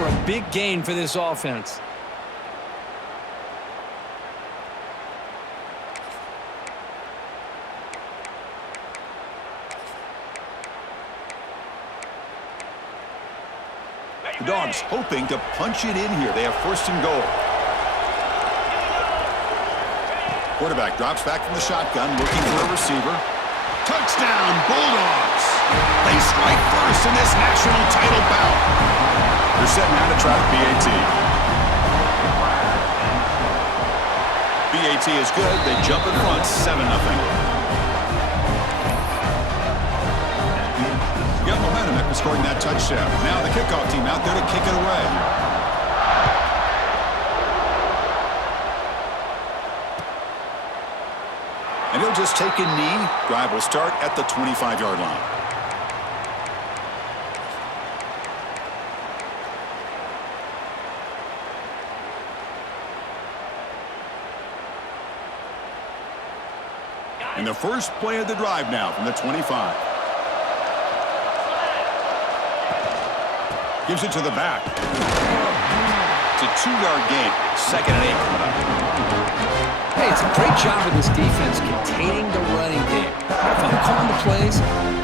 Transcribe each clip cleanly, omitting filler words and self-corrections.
for a big gain for this offense. The Dogs hoping to punch it in here. They have first and goal. Quarterback drops back from the shotgun, looking for a receiver. Touchdown, Bulldogs! They strike first in this national title bout. They're setting out to try the PAT. PAT is good. They jump in front, 7-0. Got momentum after scoring that touchdown. Now the kickoff team out there to kick it away. And he'll just take a knee. Drive will start at the 25-yard line. And the first play of the drive now from the 25. Gives it to the back. It's a 2-yard gain. 2nd and 8 coming up. Hey, it's a great job of this defense containing the running game. If I'm calling the plays,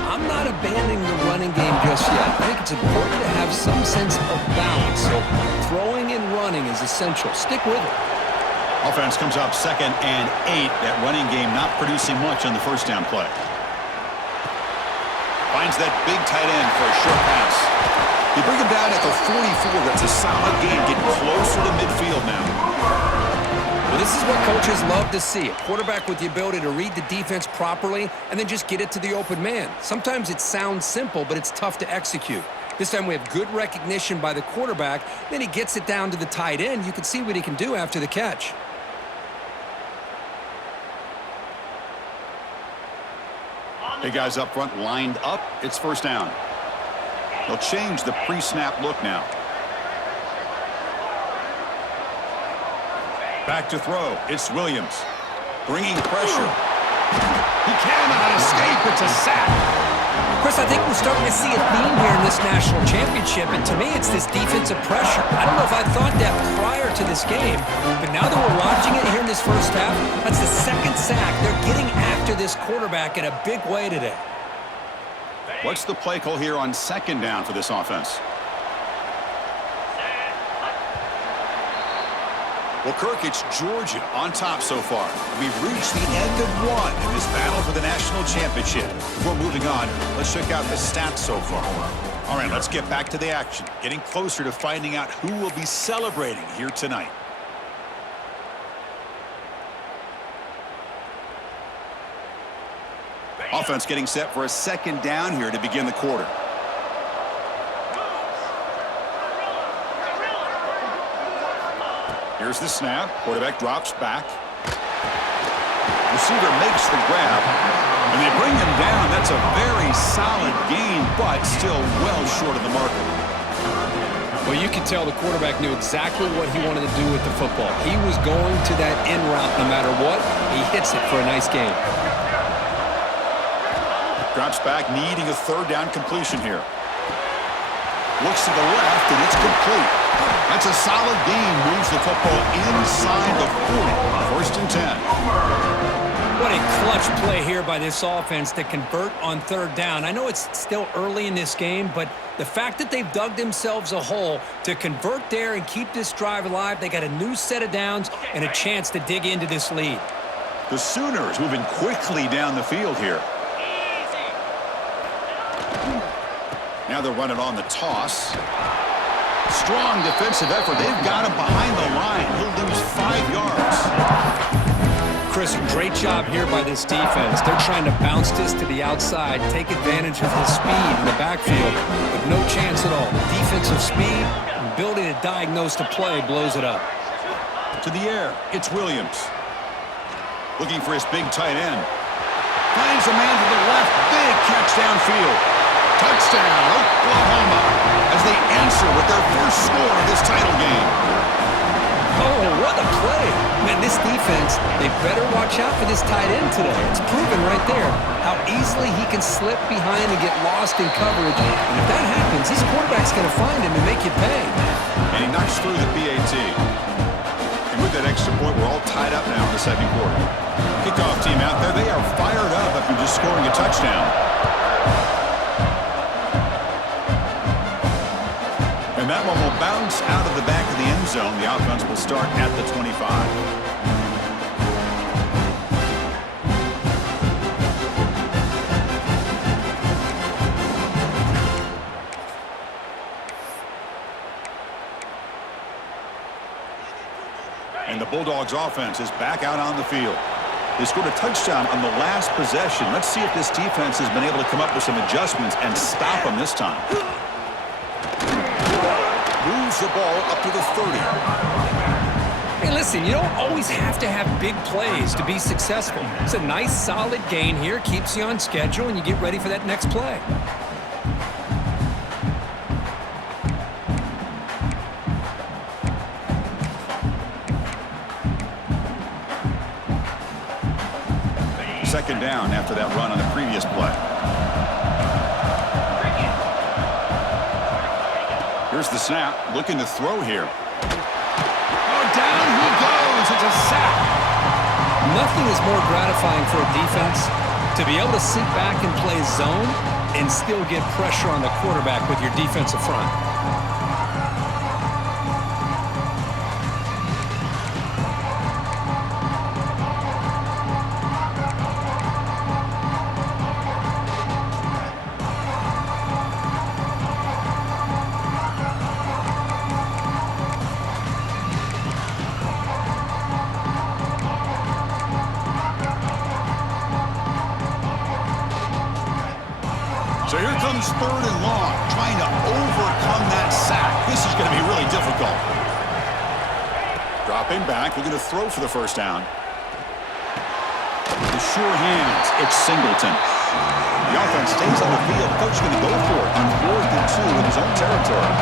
I'm not abandoning the running game just yet. I think it's important to have some sense of balance. So throwing and running is essential. Stick with it. Offense comes up 2nd and 8. That running game not producing much on the first down play. Finds that big tight end for a short pass. They bring him down at the 44. That's a solid gain, getting closer to midfield now. Well, this is what coaches love to see. A quarterback with the ability to read the defense properly and then just get it to the open man. Sometimes it sounds simple, but it's tough to execute. This time we have good recognition by the quarterback. Then he gets it down to the tight end. You can see what he can do after the catch. Hey, guys up front lined up. It's first down. They'll change the pre-snap look now. Back to throw. It's Williams. Bringing pressure. He cannot escape. It's a sack. Chris, I think we're starting to see a theme here in this national championship, and to me it's this defensive pressure. I don't know if I thought that prior to this game, but now that we're watching it here in this first half, that's the 2nd sack. They're getting after this quarterback in a big way today. What's the play call here on 2nd down for this offense? Well, Kirk, it's Georgia on top so far. We've reached the end of one in this battle for the national championship. Before moving on, let's check out the stats so far. All right, let's get back to the action. Getting closer to finding out who will be celebrating here tonight. Offense getting set for a 2nd down here to begin the quarter. Here's the snap. Quarterback drops back. Receiver makes the grab. And they bring him down. That's a very solid gain, but still well short of the marker. Well, you can tell the quarterback knew exactly what he wanted to do with the football. He was going to that end route no matter what. He hits it for a nice gain. Drops back, needing a 3rd down completion here. Looks to the left, and it's complete. That's a solid gain. Moves the football inside the 40. 1st and 10. What a clutch play here by this offense to convert on 3rd down. I know it's still early in this game, but the fact that they've dug themselves a hole to convert there and keep this drive alive, they got a new set of downs and a chance to dig into this lead. The Sooners moving quickly down the field here. Now they're running on the toss. Strong defensive effort. They've got him behind the line. He'll lose 5 yards. Chris, great job here by this defense. They're trying to bounce this to the outside, take advantage of his speed in the backfield, but no chance at all. Defensive speed, ability to diagnose the play, blows it up. To the air, it's Williams. Looking for his big tight end. Finds a man to the left. Big catch downfield. Touchdown, Oklahoma, as they answer with their first score of this title game. Oh, what a play. Man, this defense, they better watch out for this tight end today. It's proven right there how easily he can slip behind and get lost in coverage. And if that happens, this quarterback's going to find him and make you pay. march through the PAT. And with that extra point, we're all tied up now in the second quarter. Kickoff team out there, they are fired up after just scoring a touchdown. And that one will bounce out of the back of the end zone. The offense will start at the 25. And the Bulldogs offense is back out on the field. They scored a touchdown on the last possession. Let's see if this defense has been able to come up with some adjustments and stop them this time. Moves the ball up to the 30. Hey, listen, you don't always have to have big plays to be successful. It's a nice, solid gain here, keeps you on schedule, and you get ready for that next play. Second down after that run on the previous play. Here's the snap, looking to throw here. Oh, down he goes. It's a sack. Nothing is more gratifying for a defense to be able to sit back and play zone and still get pressure on the quarterback with your defensive front. So here comes third and long, trying to overcome that sack. This is going to be really difficult. Dropping back, looking to throw for the first down. The sure hands, it's Singleton. The offense stays on the field. The coach is going to go for it on 4th and 2 in his own territory.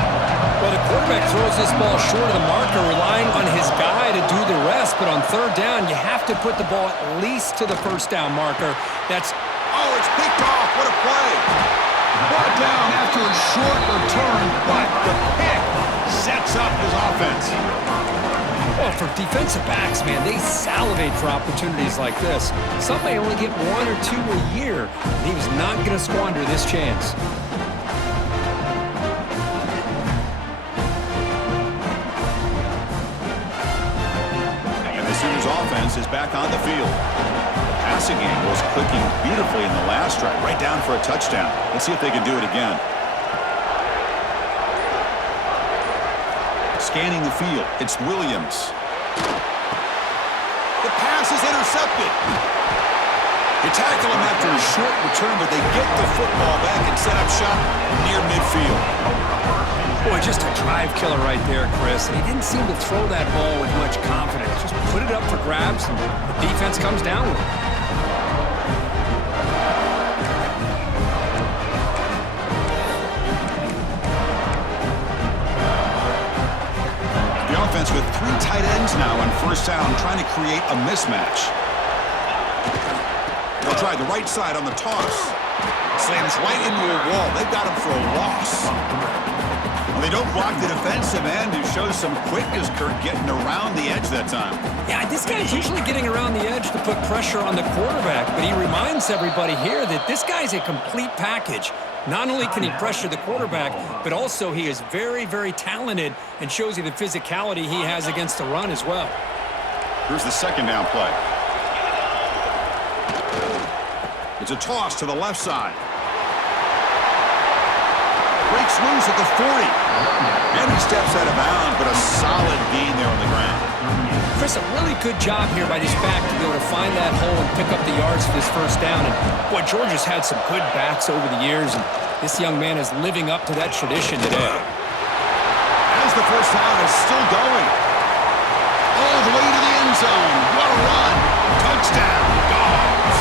Well, the quarterback throws this ball short of the marker, relying on his guy to do the rest. But on third down, you have to put the ball at least to the first down marker. Oh, it's picked off. What a play. Brought down after a short return, but the pick sets up his offense. Well, for defensive backs, man, they salivate for opportunities like this. Some may only get 1 or 2 a year, and he was not going to squander this chance. And the Sooners offense is back on the field. Passing game was clicking beautifully in the last drive, right down for a touchdown. Let's see if they can do it again. Scanning the field, it's Williams. The pass is intercepted. They tackle him after a short return, but they get the football back and set up shop near midfield. Boy, just a drive killer right there, Chris. And he didn't seem to throw that ball with much confidence. Just put it up for grabs, and the defense comes down with it. With 3 tight ends now on first down, trying to create a mismatch. They'll try the right side on the toss. Slams right into a wall. They've got him for a loss. Well, they don't block the defensive end, who shows some quickness, Kurt, getting around the edge that time. Yeah, this guy's usually getting around the edge to put pressure on the quarterback, but he reminds everybody here that this guy's a complete package. Not only can he pressure the quarterback, but also he is very, very talented and shows you the physicality he has against the run as well. Here's the second down play. It's a toss to the left side. Breaks loose at the 40. And he steps out of bounds, but a solid gain there on the ground. Chris, a really good job here by this back to be able to find that hole and pick up the yards for this first down. And boy, Georgia's had some good backs over the years, and this young man is living up to that tradition today. As the first down is still going. All the way to the end zone. What a run. Touchdown, Dogs.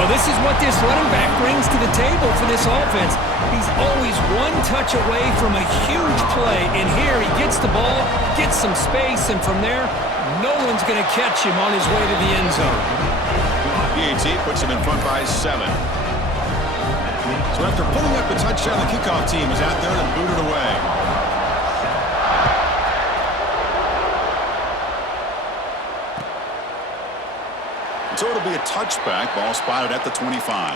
Well, this is what this running back brings to the table for this offense. He's always one touch away from a huge play. And here he gets the ball, gets some space, and from there, no one's going to catch him on his way to the end zone. PAT puts him in front by 7. So after pulling up the touchdown, the kickoff team is out there to boot it away. So it'll be a touchback. Ball spotted at the 25.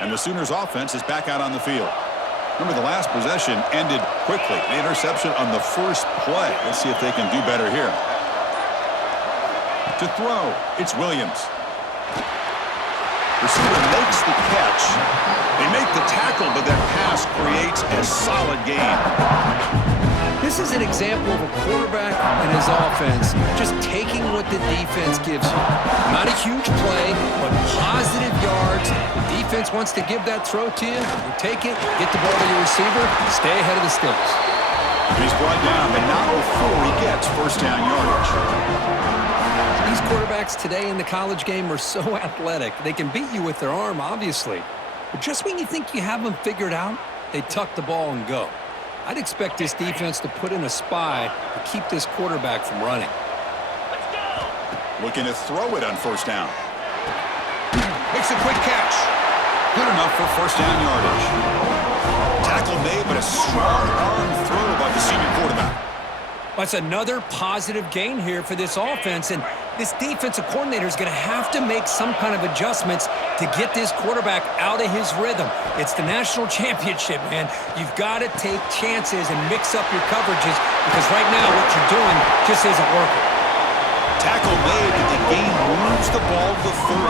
And the Sooners offense is back out on the field. Remember, the last possession ended quickly. The interception on the first play. Let's see if they can do better here. To throw, it's Williams. Receiver makes the catch. They make the tackle, but that pass creates a solid gain. This is an example of a quarterback and his offense just taking what the defense gives you. Not a huge play, but positive yards. The defense wants to give that throw to you. You take it, get the ball to your receiver, stay ahead of the sticks. He's brought down, but not before he gets first down yardage. These quarterbacks today in the college game are so athletic. They can beat you with their arm, obviously. But just when you think you have them figured out, they tuck the ball and go. I'd expect this defense to put in a spy to keep this quarterback from running. Let's go. Looking to throw it on first down. Makes a quick catch. Good enough for first down yardage. Tackle made, but a strong arm throw by the senior quarterback. That's another positive gain here for this offense, and this defensive coordinator is going to have to make some kind of adjustments to get this quarterback out of his rhythm. It's the national championship, man. You've got to take chances and mix up your coverages because right now what you're doing just isn't working. Tackle made, but the gain moves the ball to 30.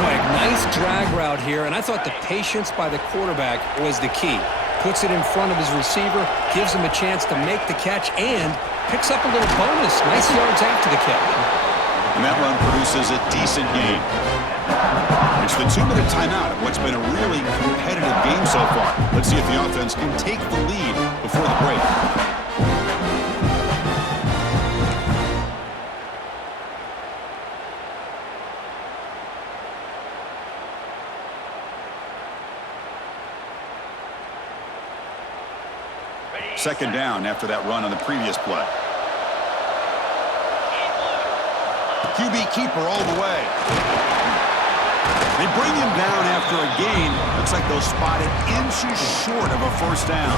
Boy, a nice drag route here, and I thought the patience by the quarterback was the key. Puts it in front of his receiver, gives him a chance to make the catch, and picks up a little bonus. Nice yards after the catch. And that run produces a decent gain. It's the 2-minute timeout of what's been a really competitive game so far. Let's see if the offense can take the lead before the break. Second down after that run on the previous play. QB keeper all the way. They bring him down after a gain. Looks like they'll spot it inches short of a first down.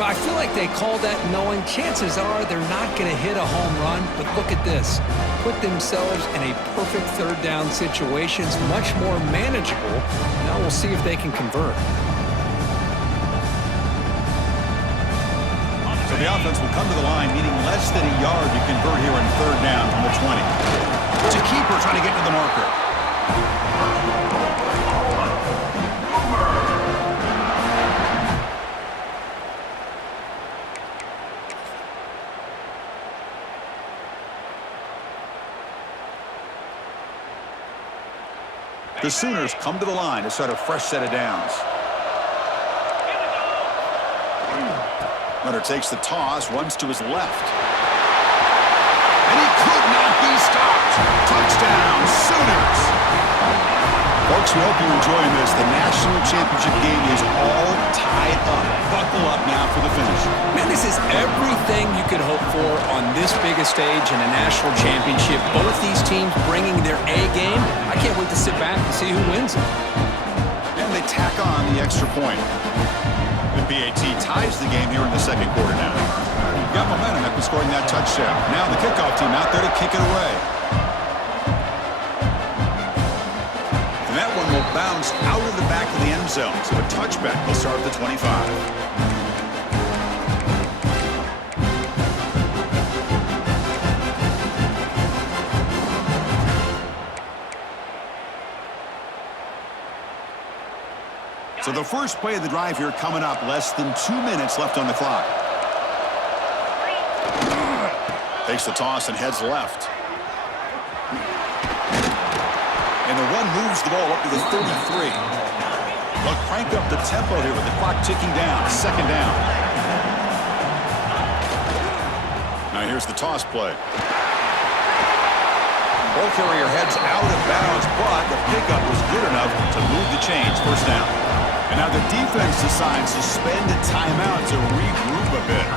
Well, I feel like they called that knowing chances are they're not going to hit a home run, but look at this. Put themselves in a perfect third down situation. It's much more manageable. Now we'll see if they can convert. So the offense will come to the line, needing less than a yard to convert here on third down from the 20. It's a keeper trying to get to the marker. The Sooners come to the line to start a fresh set of downs. Hunter takes the toss, runs to his left. And he could not be stopped. Touchdown, Sooners. Folks, we hope you're enjoying this. The national championship game is all tied up. Buckle up now for the finish. Man, this is everything you could hope for on this biggest stage in a national championship. Both these teams bringing their A game. I can't wait to sit back and see who wins it. And they tack on the extra point. The PAT ties the game here in the second quarter now. Got momentum after scoring that touchdown. Now the kickoff team out there to kick it away. And that one will bounce out of the back of the end zone. So a touchback will start at the 25. So the first play of the drive here coming up, less than 2 minutes left on the clock. Takes the toss and heads left. And the run moves the ball up to the 33. They'll crank up the tempo here with the clock ticking down. Second down. Now here's the toss play. Ball carrier heads out of bounds, but the pickup was good enough to move the chains. First down. And now the defense decides to spend a timeout to regroup a bit.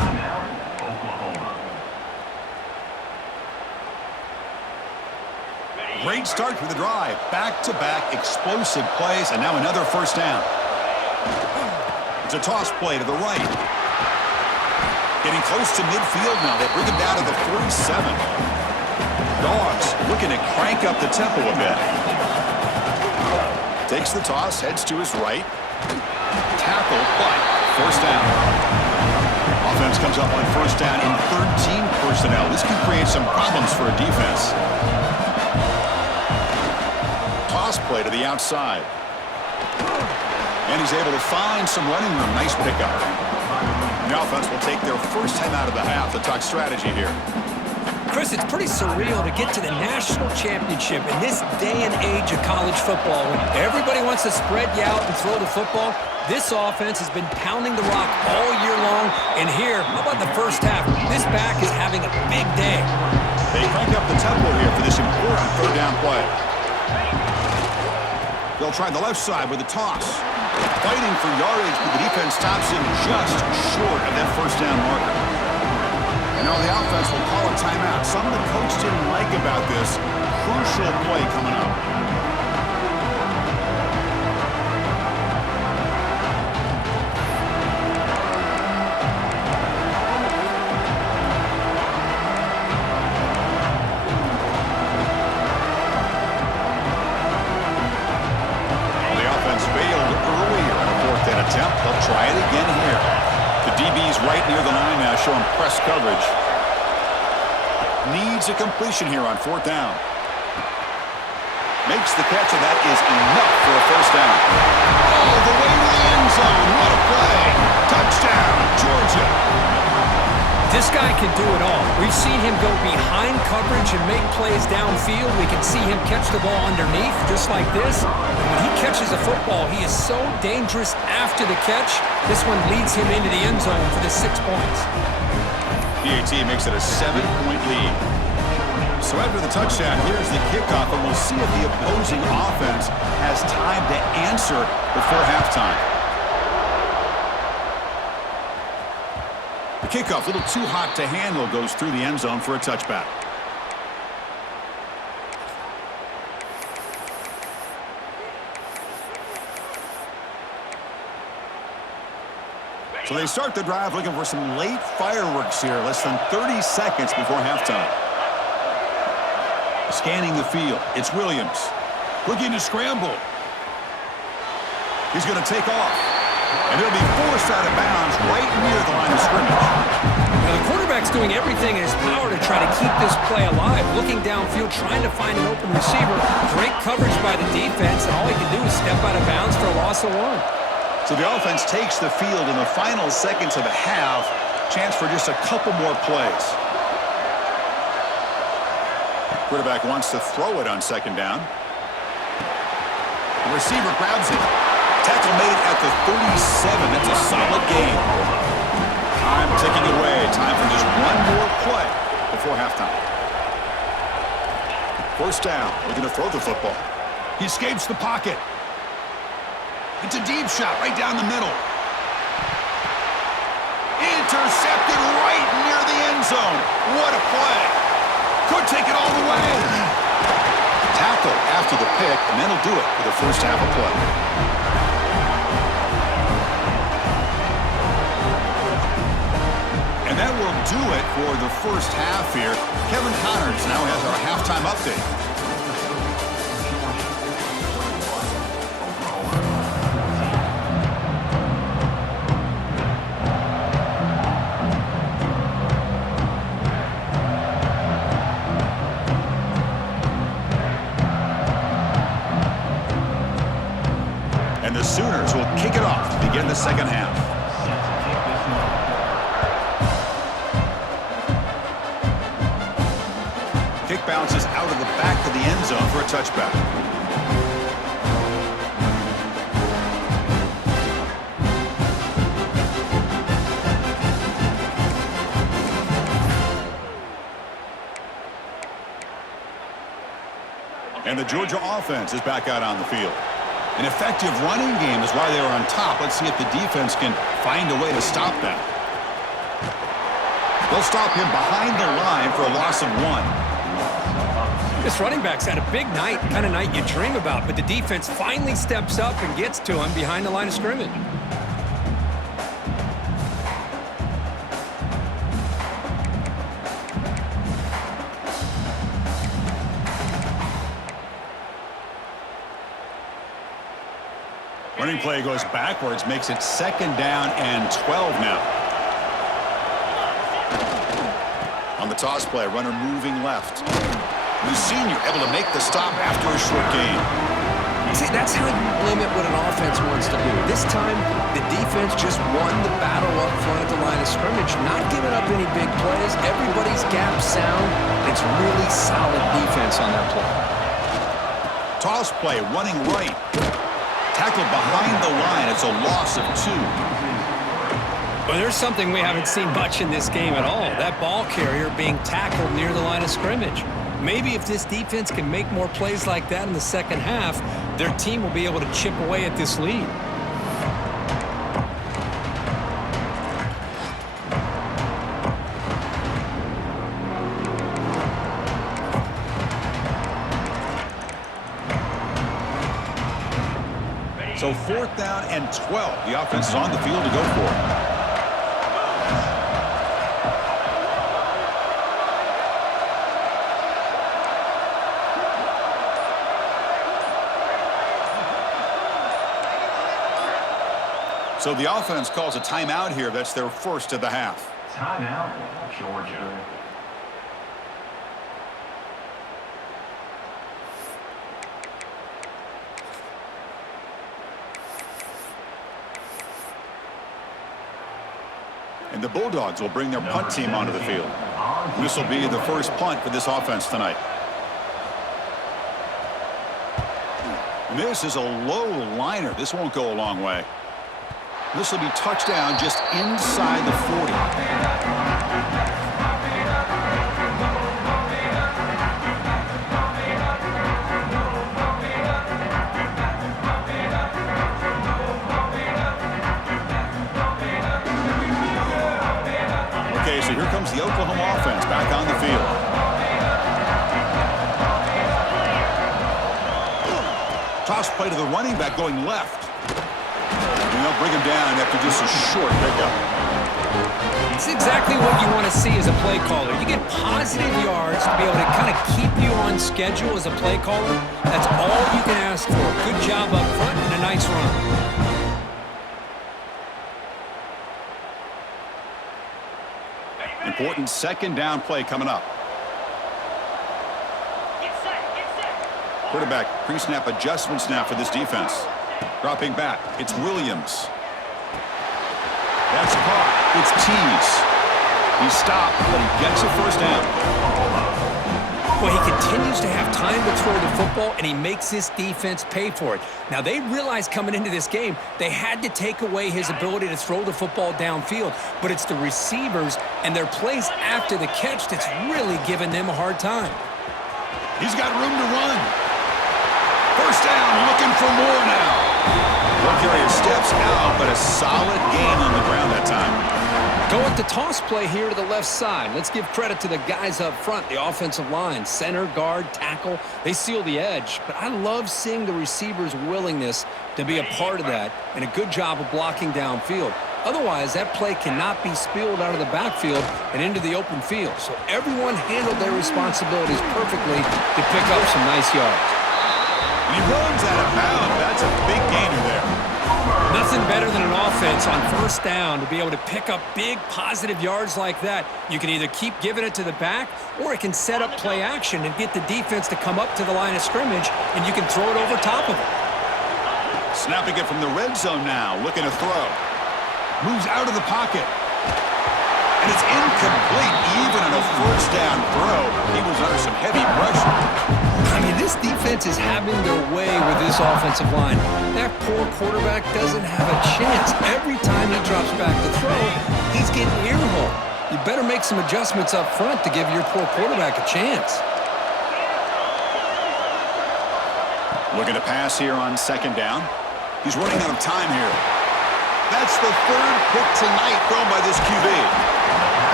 Great start for the drive. Back-to-back explosive plays, and now another first down. It's a toss play to the right. Getting close to midfield now. They bring him down to the 47. Dogs looking to crank up the tempo a bit. Takes the toss, heads to his right. Tackle, but first down. Offense comes up on first down in 13 personnel. This can create some problems for a defense. Toss play to the outside. And he's able to find some running room. Nice pickup. The offense will take their first time out of the half to talk strategy here. Chris, it's pretty surreal to get to the national championship in this day and age of college football when everybody wants to spread you out and throw the football. This offense has been pounding the rock all year long, and here, how about the first half? This back is having a big day. They crank up the tempo here for this important third down play. They'll try the left side with a toss. Fighting for yardage, but the defense stops him just short of that first down marker. And now the offense will call a timeout. Something the coach didn't like about this. Crucial play coming up. Attempt. They'll try it again here. The DB's right near the line now, showing press coverage. Needs a completion here on fourth down. Makes the catch, and that is enough for a first down. All the way to the end zone. What a play. Touchdown, Georgia. This guy can do it all. We've seen him go behind coverage and make plays downfield. We can see him catch the ball underneath, just like this. And when he catches a football, he is so dangerous after the catch. This one leads him into the end zone for the 6 points. PAT makes it a 7-point lead. So after the touchdown, here's the kickoff, and we'll see if the opposing offense has time to answer before halftime. The kickoff, a little too hot to handle, goes through the end zone for a touchback. So they start the drive looking for some late fireworks here, less than 30 seconds before halftime. Scanning the field, it's Williams. Looking to scramble. He's going to take off. And he'll be forced out of bounds right near the line of scrimmage. Now the quarterback's doing everything in his power to try to keep this play alive. Looking downfield, trying to find an open receiver. Great coverage by the defense, and all he can do is step out of bounds for a loss of 1. So the offense takes the field in the final seconds of the half. Chance for just a couple more plays. Quarterback wants to throw it on second down. The receiver grabs it. Tackle made at the 37. That's a solid gain. Time ticking away. Time for just one more play before halftime. First down. Looking to throw the football. He escapes the pocket. It's a deep shot right down the middle. Intercepted right near the end zone. What a play. Could take it all the way. Tackle after the pick, and that'll do it for the first half of play. And that will do it for the first half here. Kevin Connors now has our halftime update. And the Sooners will kick it off to begin the second half. Kick bounces out of the back of the end zone for a touchback. And the Georgia offense is back out on the field. An effective running game is why they were on top. Let's see if the defense can find a way to stop that. They'll stop him behind the line for a loss of 1. This running back's had a big night, kind of night you dream about, but the defense finally steps up and gets to him behind the line of scrimmage. Running play goes backwards, makes it 2nd down and 12 now. On the toss play, runner moving left. The senior able to make the stop after a short gain. See, that's how you limit what an offense wants to do. This time, the defense just won the battle up front at the line of scrimmage, not giving up any big plays. Everybody's gap sound. It's really solid defense on that play. Toss play, running right. Tackled behind the line. It's a loss of 2. Well, there's something we haven't seen much in this game at all. That ball carrier being tackled near the line of scrimmage. Maybe if this defense can make more plays like that in the second half, their team will be able to chip away at this lead. So 4th down and 12. The offense is on the field to go for it. So the offense calls a timeout here. That's their first of the half. Timeout, Georgia. And the Bulldogs will bring their punt team onto the field. This will be the first punt for this offense tonight. And this is a low liner. This won't go a long way. This will be touchdown just inside the 40. Okay, so here comes the Oklahoma offense back on the field. Toss play to the running back going left. And they'll bring him down after just a short pickup. It's exactly what you want to see as a play caller. You get positive yards to be able to kind of keep you on schedule as a play caller. That's all you can ask for. Good job up front and a nice run. Important 2nd down play coming up. Get set. Quarterback pre-snap adjustments now for this defense. Dropping back, it's Williams. That's caught. It's Tease. He stopped, but he gets a first down. Well, he continues to have time to throw the football, and he makes this defense pay for it. Now, they realized coming into this game they had to take away his ability to throw the football downfield, but it's the receivers and their plays after the catch that's really giving them a hard time. He's got room to run. First down, looking for more now. Ball carrier steps out, but a solid gain on the ground that time. Go with the toss play here to the left side. Let's give credit to the guys up front, the offensive line, center, guard, tackle. They seal the edge, but I love seeing the receivers' willingness to be a part of that and a good job of blocking downfield. Otherwise, that play cannot be spilled out of the backfield and into the open field. So everyone handled their responsibilities perfectly to pick up some nice yards. And he runs out of bounds. That's a big gainer there. Nothing better than an offense on first down to be able to pick up big positive yards like that. You can either keep giving it to the back, or it can set up play action and get the defense to come up to the line of scrimmage, and you can throw it over top of it. Snapping it from the red zone now, looking to throw. Moves out of the pocket. And it's incomplete, even on a first down throw. He was under some heavy pressure. I mean, this defense is having their way with this offensive line. That poor quarterback doesn't have a chance. Every time he drops back to throw, he's getting earholed. You better make some adjustments up front to give your poor quarterback a chance. Looking to pass here on second down. He's running out of time here. That's the third pick tonight thrown by this QB.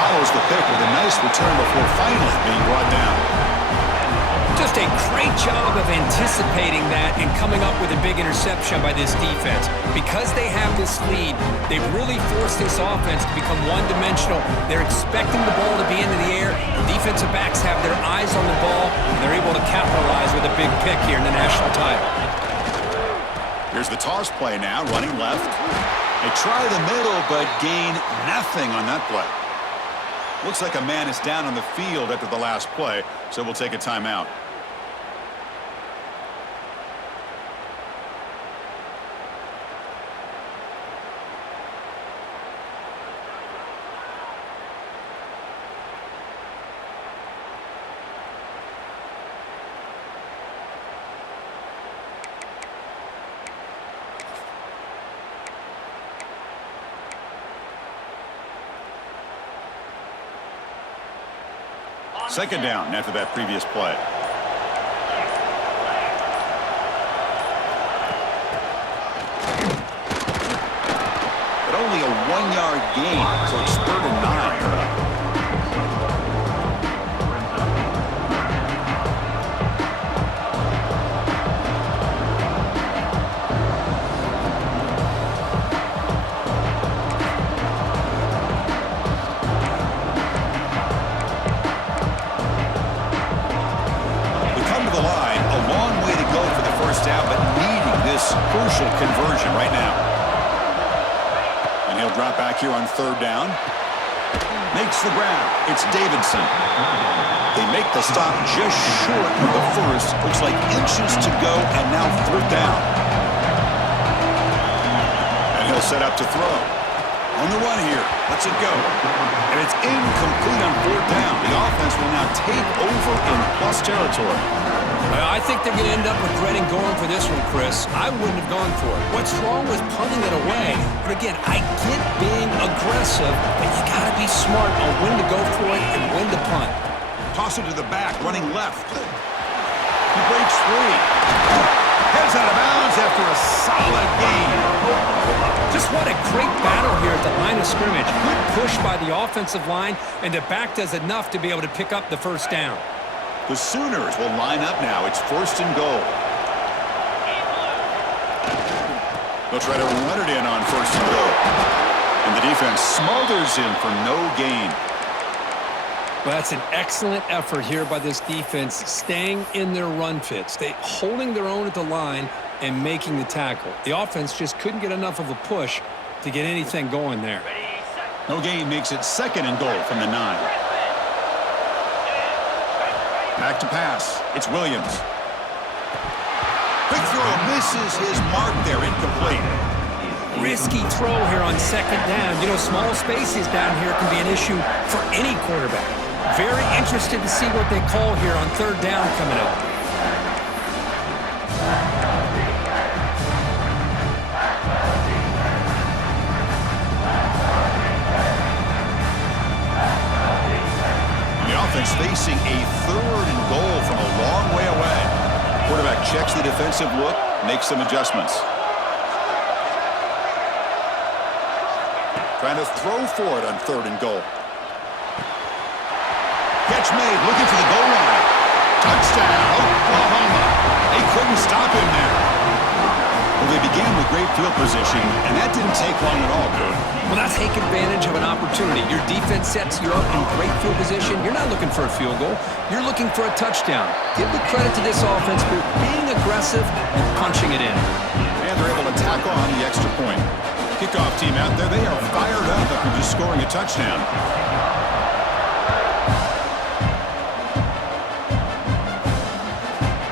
Follows the pick with a nice return before finally being brought down. Just a great job of anticipating that and coming up with a big interception by this defense. Because they have this lead, they've really forced this offense to become one-dimensional. They're expecting the ball to be into the air. The defensive backs have their eyes on the ball, and they're able to capitalize with a big pick here in the national title. Here's the toss play now, running left. They try the middle, but gain nothing on that play. Looks like a man is down on the field after the last play, so we'll take a timeout. Second down after that previous play. But only a 1-yard gain, so it's 3rd and 9. Down, but needing this crucial conversion right now. And he'll drop back here on 3rd down. Makes the grab. It's Davidson. They make the stop just short of the first. Looks like inches to go, and now 3rd down. And he'll set up to throw. On the run here. Lets it go. And it's incomplete on 4th down. The offense will now take over in plus territory. I think they're going to end up regretting going for this one, Chris. I wouldn't have gone for it. What's wrong with punting it away? But again, I get being aggressive, but you got to be smart on when to go for it and when to punt. Toss it to the back, running left. He breaks free. Heads out of bounds after a solid gain. Just what a great battle here at the line of scrimmage. Good push by the offensive line, and the back does enough to be able to pick up the first down. The Sooners will line up now. It's 1st and goal. They'll try to run it in on 1st and goal. And the defense smothers him for no gain. Well, that's an excellent effort here by this defense, staying in their run fits. They holding their own at the line and making the tackle. The offense just couldn't get enough of a push to get anything going there. No gain makes it 2nd and goal from the 9. Back to pass. It's Williams. Quick throw misses his mark there. Incomplete. Risky throw here on 2nd down. You know, small spaces down here can be an issue for any quarterback. Very interested to see what they call here on 3rd down coming up. Offense facing a 3rd and goal from a long way away. Quarterback checks the defensive look, makes some adjustments. Trying to throw for it on 3rd and goal. Catch made, looking for the goal line. Touchdown, Oklahoma. They couldn't stop him there. Well, they began with great field position, and that didn't take long at all, Kurt. Well, that's take advantage of an opportunity. Your defense sets you up in great field position. You're not looking for a field goal. You're looking for a touchdown. Give the credit to this offense for being aggressive and punching it in. And they're able to tackle on the extra point. Kickoff team out there, they are fired up after just scoring a touchdown.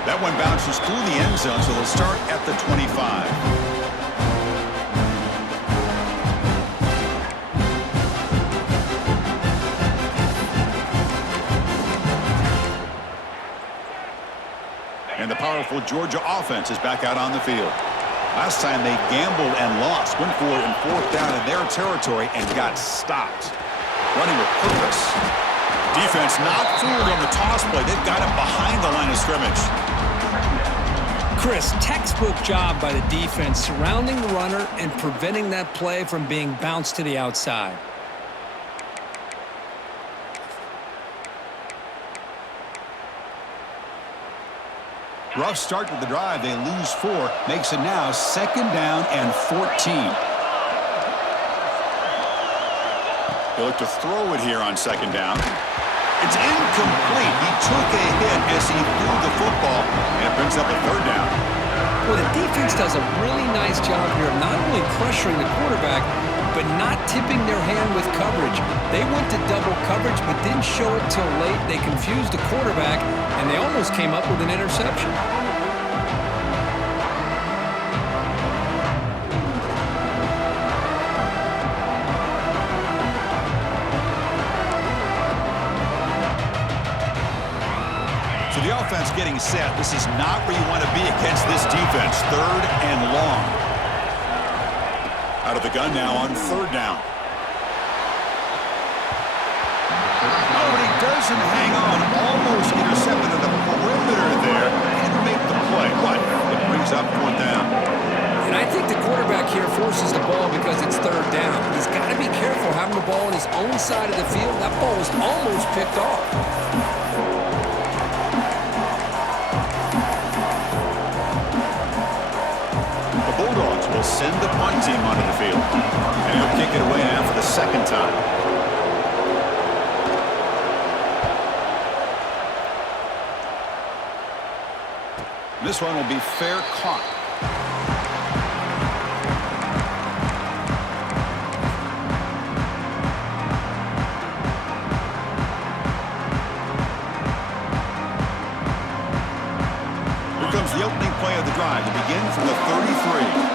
That one bounces through the end zone, so they'll start at the 25. And the powerful Georgia offense is back out on the field. Last time they gambled and lost, went for it in 4th down in their territory and got stopped. Running with purpose. Defense not fooled on the toss play. They've got him behind the line of scrimmage. Chris, textbook job by the defense surrounding the runner and preventing that play from being bounced to the outside. Rough start to the drive. They lose 4. Makes it now 2nd down and 14. They look to throw it here on 2nd down. It's incomplete. He took a hit as he threw the football, and it brings up a 3rd down. Well, the defense does a really nice job here of not only pressuring the quarterback, but not tipping their hand with coverage. They went to double coverage, but didn't show it till late. They confused the quarterback, and they almost came up with an interception. So the offense getting set. This is not where you want to be against this defense. 3rd and long. Out of the gun now on 3rd down. Oh, but he doesn't hang on. Almost intercepted at the perimeter there. Didn't make the play, but it brings up 4th down. And I think the quarterback here forces the ball because it's 3rd down. He's got to be careful having the ball on his own side of the field. That ball was almost picked off. Bulldogs will send the punt team onto the field. And he'll kick it away now for the 2nd time. This one will be fair caught. Here comes the opening play of the drive to begin from the 33.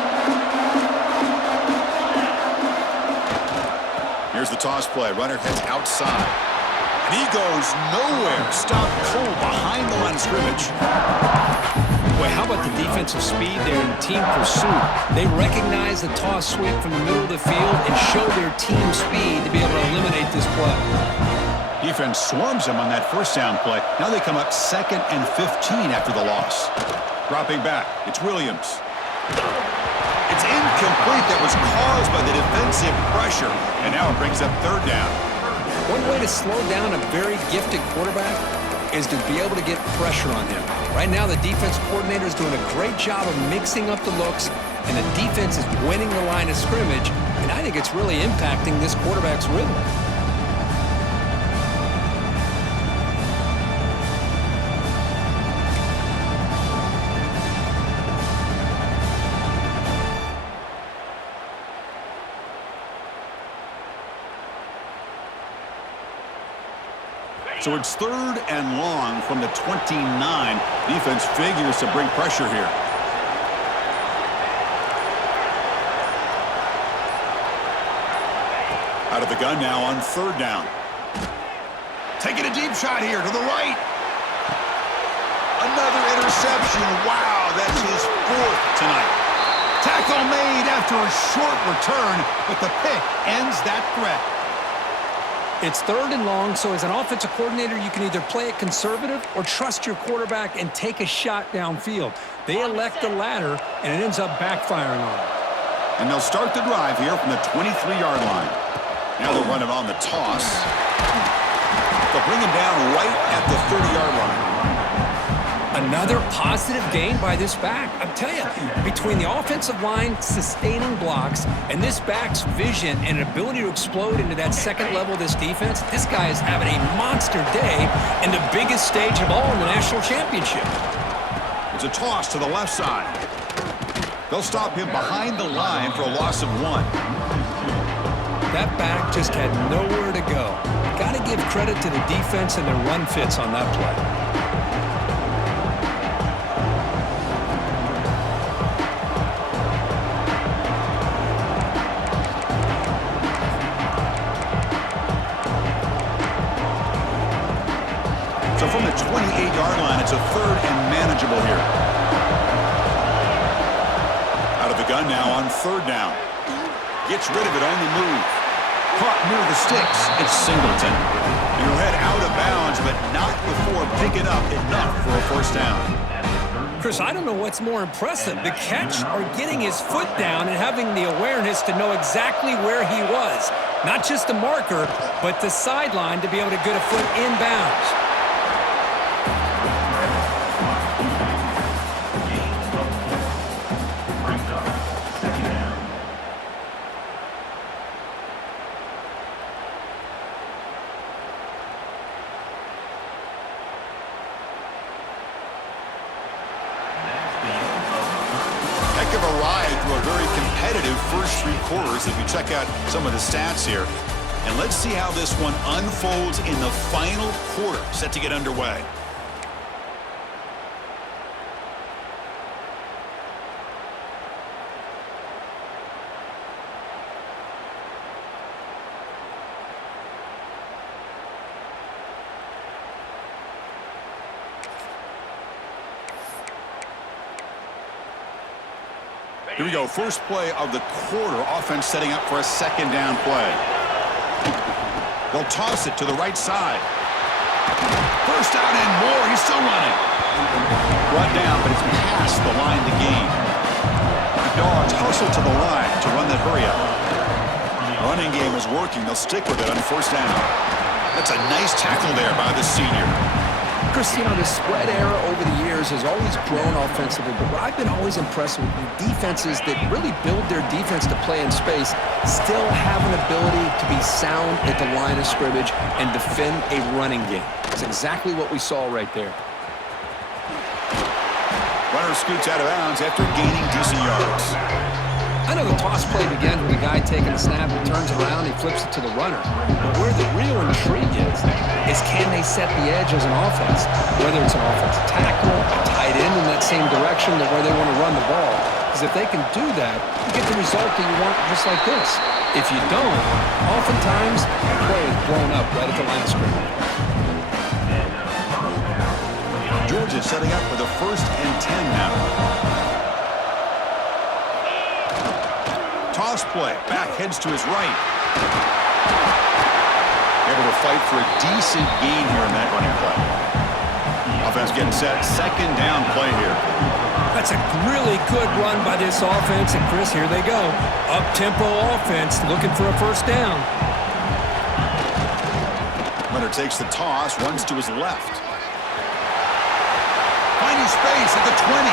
Here's the toss play. Runner heads outside. And he goes nowhere. Stop cold behind the line of scrimmage. Boy, how about the defensive speed there in team pursuit? They recognize the toss sweep from the middle of the field and show their team speed to be able to eliminate this play. Defense swarms him on that 1st down play. Now they come up 2nd and 15 after the loss. Dropping back, it's Williams. It's incomplete. That was caused by the defensive pressure. And now it brings up 3rd down. One way to slow down a very gifted quarterback is to be able to get pressure on him. Right now, the defense coordinator is doing a great job of mixing up the looks, and the defense is winning the line of scrimmage, and I think it's really impacting this quarterback's rhythm. So it's 3rd and long from the 29. Defense figures to bring pressure here. Out of the gun now on 3rd down. Taking a deep shot here to the right. Another interception. Wow, that's his 4th tonight. Tackle made after a short return, but the pick ends that threat. It's 3rd and long, so as an offensive coordinator, you can either play it conservative or trust your quarterback and take a shot downfield. They elect the latter, and it ends up backfiring on them. And they'll start the drive here from the 23-yard line. Now they'll run it on the toss. They'll bring him down right at the 30-yard line. Another positive gain by this back. I'm telling you, between the offensive line sustaining blocks and this back's vision and ability to explode into that 2nd level of this defense, this guy is having a monster day in the biggest stage of all in the national championship. It's a toss to the left side. They'll stop him behind the line for a loss of 1. That back just had nowhere to go. Got to give credit to the defense and their run fits on that play. So from the 28-yard line, it's a 3rd and manageable here. Out of the gun now on 3rd down. Gets rid of it on the move. Caught near the sticks. It's Singleton. And he'll head out of bounds, but not before picking up enough for a 1st down. Chris, I don't know what's more impressive, the catch or getting his foot down and having the awareness to know exactly where he was. Not just the marker, but the sideline to be able to get a foot inbounds. right through a very competitive first 3 quarters if you check out some of the stats here. And let's see how this one unfolds in the final quarter, set to get underway. Here we go, first play of the quarter. Offense setting up for a second down play. They'll toss it to the right side. First down and more. He's still running. Brought down, but it's past the line to gain. The Dogs hustle to the line to run that hurry up. Running game is working. They'll stick with it on first down. That's a nice tackle there by the senior. Chris, you know, the spread era over the years has always grown offensively, but what I've been always impressed with defenses that really build their defense to play in space still have an ability to be sound at the line of scrimmage and defend a running game. It's exactly what we saw right there. Runner scoots out of bounds after gaining decent yards. I know the toss play begins with a guy taking a snap, he turns around, he flips it to the runner. But where the real intrigue is can they set the edge as an offense? Whether it's an offensive tackle, a tight end in that same direction that where they want to run the ball. Because if they can do that, you get the result that you want just like this. If you don't, oftentimes the play is blown up right at the line of scrimmage. Georgia setting up for the 1st and 10 now. Toss play. Back heads to his right. Able to fight for a decent gain here in that running play. Offense getting set. Second down play here. That's a really good run by this offense. And Chris, here they go. Up-tempo offense looking for a first down. Leonard takes the toss. Runs to his left. Finding space at the 20.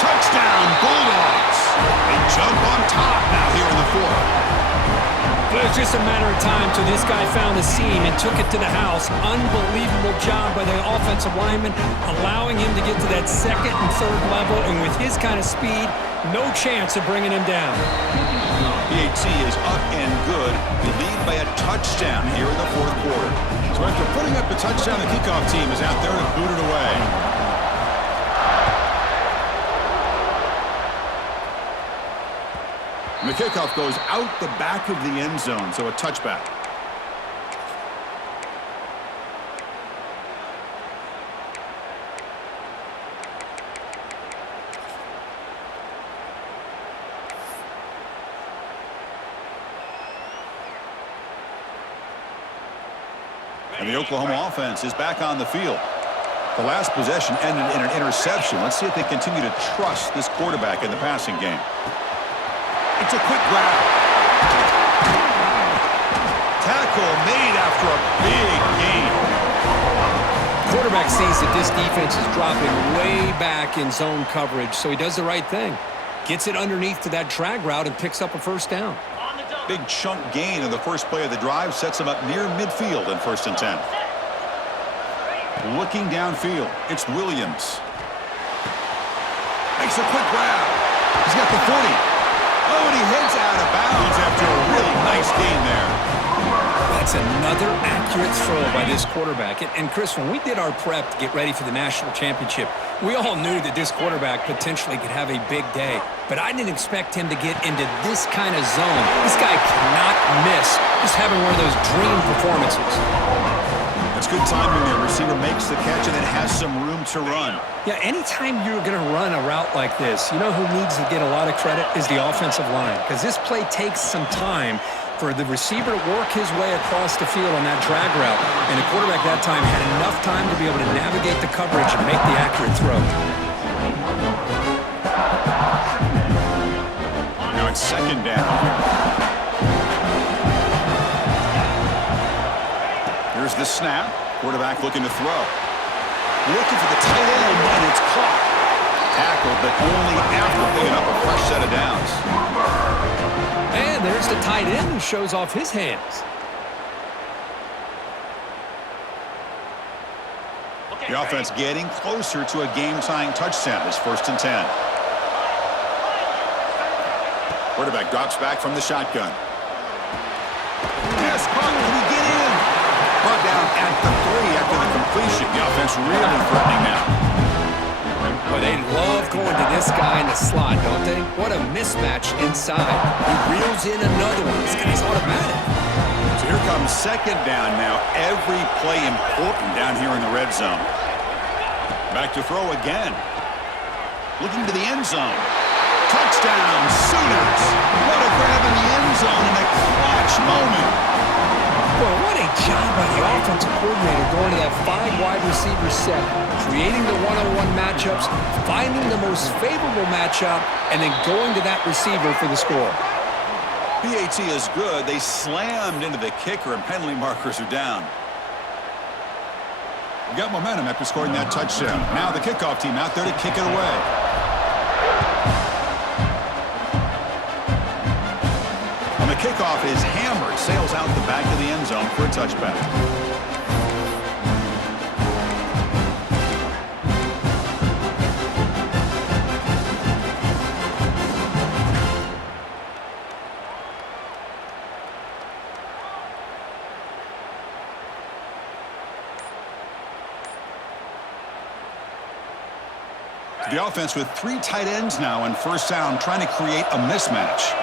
Touchdown, Bulldogs. They jump on top now here in the 4th. It was just a matter of time till this guy found the seam and took it to the house. Unbelievable job by the offensive lineman, allowing him to get to that 2nd and 3rd level, and with his kind of speed, no chance of bringing him down. PAT is up and good. They lead by a touchdown here in the 4th quarter. So after putting up the touchdown, the kickoff team is out there to boot it away. And the kickoff goes out the back of the end zone, so a touchback. And the Oklahoma offense is back on the field. The last possession ended in an interception. Let's see if they continue to trust this quarterback in the passing game. It's a quick grab. Tackle made after a big gain. Quarterback sees that this defense is dropping way back in zone coverage, so he does the right thing. Gets it underneath to that drag route and picks up a first down. Big chunk gain in the first play of the drive sets him up near midfield in 1st and 10. Looking downfield, it's Williams. Makes a quick grab. He's got the 40. Oh, and he heads out of bounds after a really nice gain there. That's another accurate throw by this quarterback. And Chris, when we did our prep to get ready for the national championship, we all knew that this quarterback potentially could have a big day. But I didn't expect him to get into this kind of zone. This guy cannot miss. Just having one of those dream performances. That's good timing there. Receiver makes the catch and then has some room to run. Yeah, anytime you're going to run a route like this, you know who needs to get a lot of credit is the offensive line. Because this play takes some time for the receiver to work his way across the field on that drag route. And the quarterback that time had enough time to be able to navigate the coverage and make the accurate throw. Now it's second down. Here's the snap. Quarterback looking to throw. Looking for the tight end, and it's caught. Tackled, but only after picking up a fresh set of downs. And there's the tight end who shows off his hands. The offense getting closer to a game-tying touchdown. It's 1st and 10. Quarterback drops back from the shotgun. Yes, can he get in? Brought down at the 3 after the completion. The offense really threatening now. But they love going to this guy in the slot, don't they? What a mismatch inside. He reels in another one. This guy's automatic. So here comes second down now. Every play important down here in the red zone. Back to throw again. Looking to the end zone. Touchdown, Sooners. What a grab in the end zone in a clutch moment. Well, what a job by the offensive coordinator going to that 5 wide receiver set, creating the one-on-one matchups, finding the most favorable matchup, and then going to that receiver for the score. PAT is good. They slammed into the kicker, and penalty markers are down. We got momentum after scoring that touchdown. Now the kickoff team out there to kick it away. And the kickoff is hammered. Sails out the back of the end zone for a touchback. The offense with 3 tight ends now in first down, trying to create a mismatch.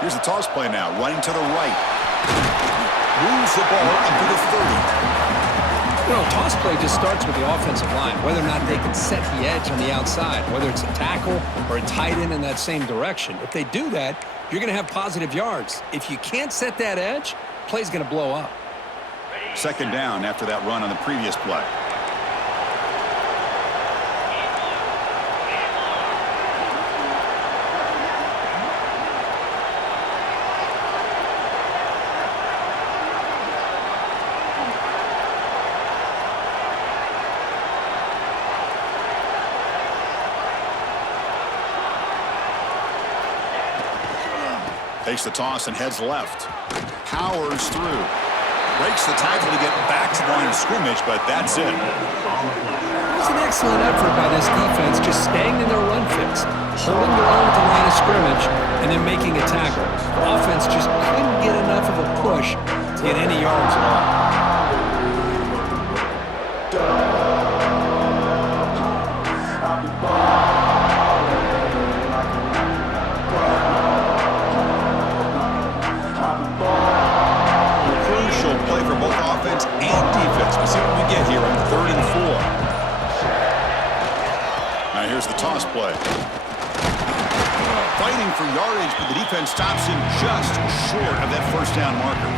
Here's the toss play now, running to the right. Moves the ball up to the 30. You know, toss play just starts with the offensive line, whether or not they can set the edge on the outside, whether it's a tackle or a tight end in that same direction. If they do that, you're going to have positive yards. If you can't set that edge, play's going to blow up. Second down after that run on the previous play. Takes the toss and heads left. Powers through. Breaks the tackle to get back to the line of scrimmage, but that's it. It was an excellent effort by this defense, just staying in their run fix, holding their own at the line of scrimmage, and then making a tackle. Offense just couldn't get enough of a push to get any yards at all. And defense. Let's see what we get here on 3rd and 4. Now here's the toss play. Fighting for yardage, but the defense stops him just short of that first down marker.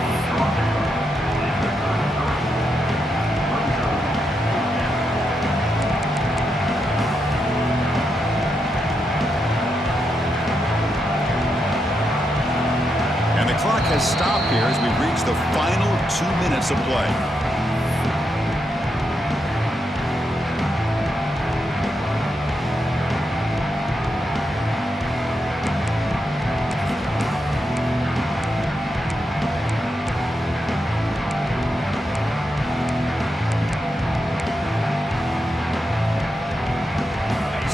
And the clock has stopped here as we reach the final 2 minutes of play.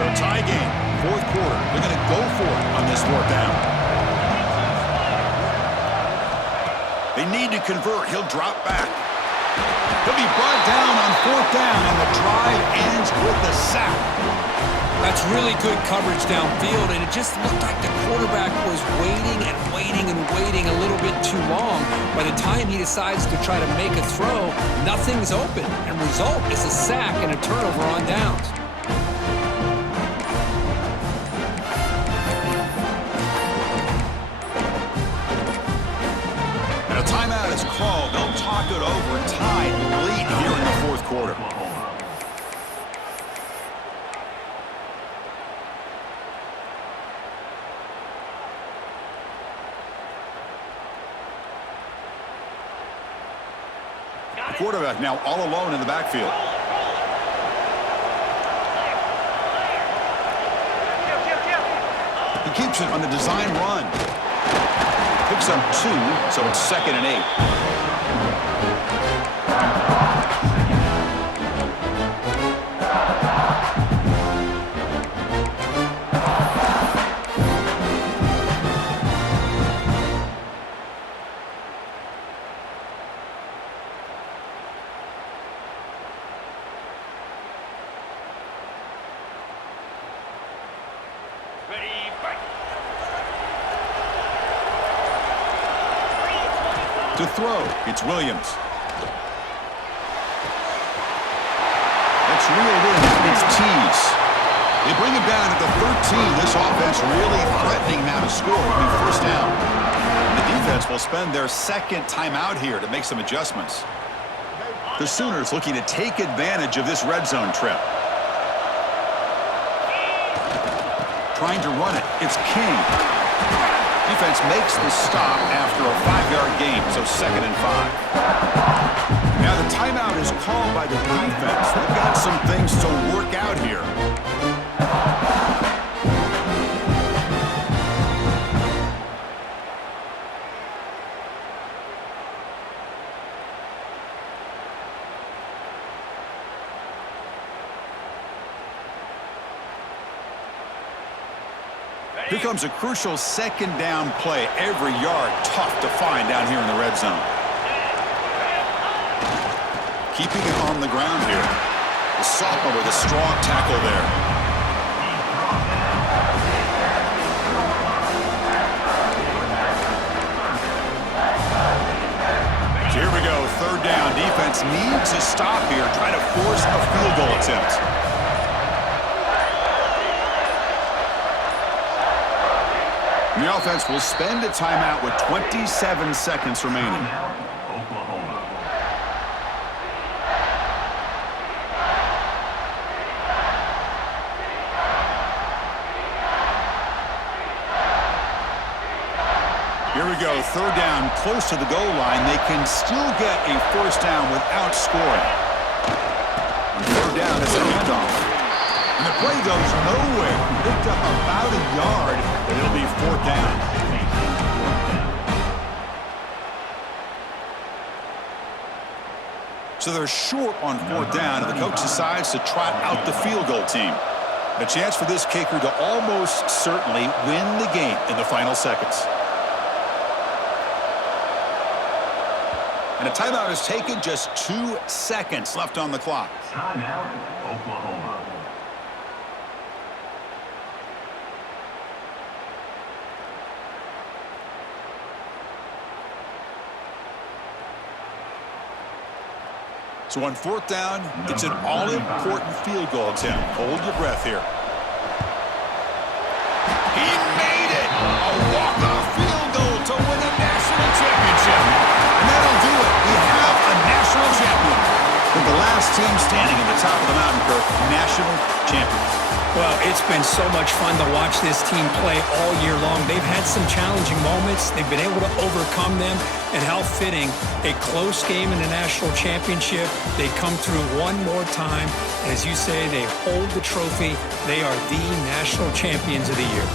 So tie game, 4th quarter. They're going to go for it on this 4th down. They need to convert. He'll drop back. He'll be brought down on 4th down, and the drive ends with the sack. That's really good coverage downfield, and it just looked like the quarterback was waiting and waiting and waiting a little bit too long. By the time he decides to try to make a throw, nothing's open, and result is a sack and a turnover on downs. A timeout is called. They'll talk it over. Tied late here in the 4th quarter. The quarterback now all alone in the backfield. He keeps it on the design run. Picks up 2, so it's 2nd and 8. To throw, it's Williams. It's reeled in. It's Tease. They bring him down at the 13. This offense really threatening now to score. It'll be first down. The defense will spend their second timeout here to make some adjustments. The Sooners looking to take advantage of this red zone trip. Trying to run it. It's King. Defense makes the stop after a 5-yard gain, so 2nd and 5. Now the timeout is called by the defense. They've got some things to work out here. Here comes a crucial second down play. Every yard tough to find down here in the red zone. Keeping it on the ground here. The sophomore with a strong tackle there. So here we go, 3rd down. Defense needs a stop here, trying to force a field goal attempt. The offense will spend a timeout with 27 seconds remaining. Oklahoma. Here we go, 3rd down, close to the goal line. They can still get a first down without scoring. And 3rd down is a handoff. And the play goes nowhere. Picked up about a yard, but it'll be 4th down. So they're short on 4th down, and the coach decides to trot out the field goal team. A chance for this kicker to almost certainly win the game in the final seconds. And a timeout is taken, just 2 seconds left on the clock. Timeout, Oklahoma. So on 4th down, it's an all-important field goal attempt. Hold your breath here. He made it! A walk-off field goal to win a national championship. And that'll do it. We have a national champion. With the last team standing at the top of the mountain, Kirk, national champions. Well, it's been so much fun to watch this team play all year long. They've had some challenging moments. They've been able to overcome them. And how fitting, a close game in the national championship. They come through one more time. As you say, they hold the trophy. They are the national champions of the year.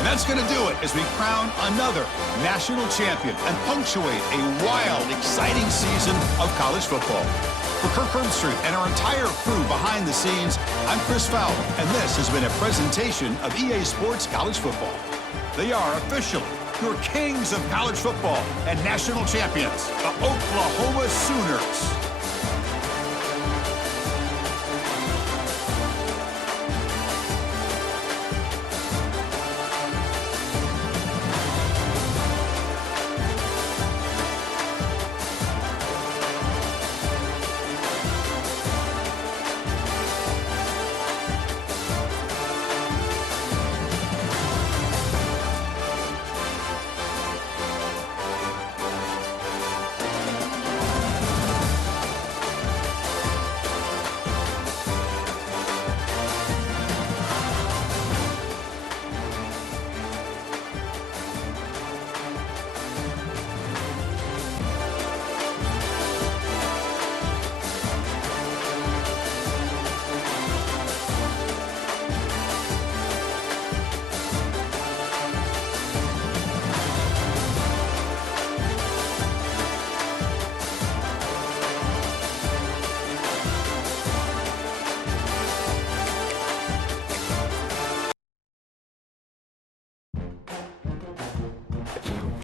And that's going to do it as we crown another national champion and punctuate a wild, exciting season of college football. For Kirk Herbstreit and our entire crew behind the scenes, I'm Chris Fowler, and this has been a presentation of EA Sports College Football. They are officially your kings of college football and national champions, the Oklahoma Sooners.